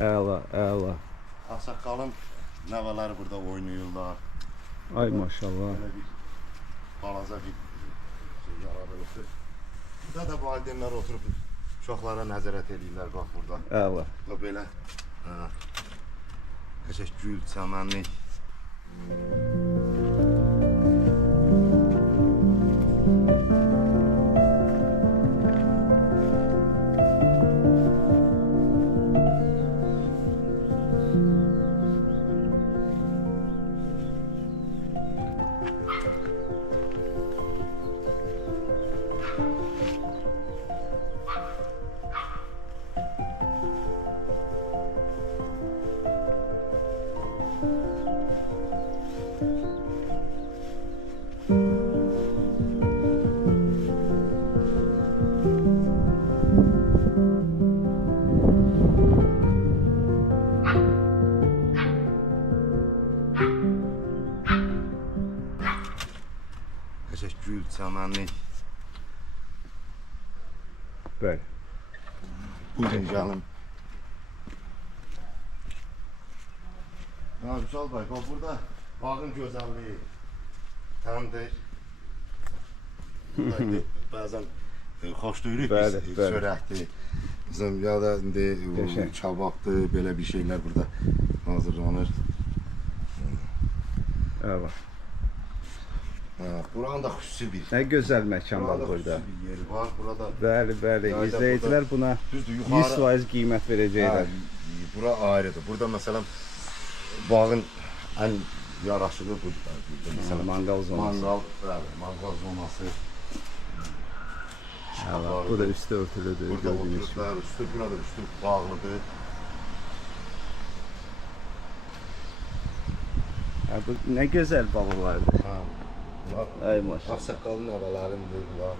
Əla, əla. Ağsaqqalın nəvələri burada oynayırlar. Ay maşallah. Böyle bir balaca bir şey yaradılıbdır. Burada da valideynlər oturub uşaqlara nəzarət edirlər bax burada. Əla. Və belə qəşəng gül, çəmənlik. Qəşəng gül, çəmənlik. Bəli. Buyurun gəlin. Vüsal bəy, bax burada bağın gözəlliyi təmdir. Bəzən xoş duyuruq biz, çörəkdir. Bizim ya da indi kababdır, belə bir şeylər burada hazırlanır. Əla. Buranın da xüsusi bir. Nə gözəl məkan var burada. Xüsusi bir yeri var. Burada Bəli, bəli. İzləyicilər buna düzdür, yuxarı 100% qiymət verəcəklər. Bura ayrıdır. Burada məsələn bağın ən yaraşığı budur. Məsələn Manqal zonası. Manqal zonası. Əla. Bu da üstü örtülüdür. Burada Gördüyünüz kimi. otururlar, burada üstü bağlıdır. Bu nə gözəl balalardır. Bunlar Ay maşallah. ağsaqqalın nəvələrindir bunlar.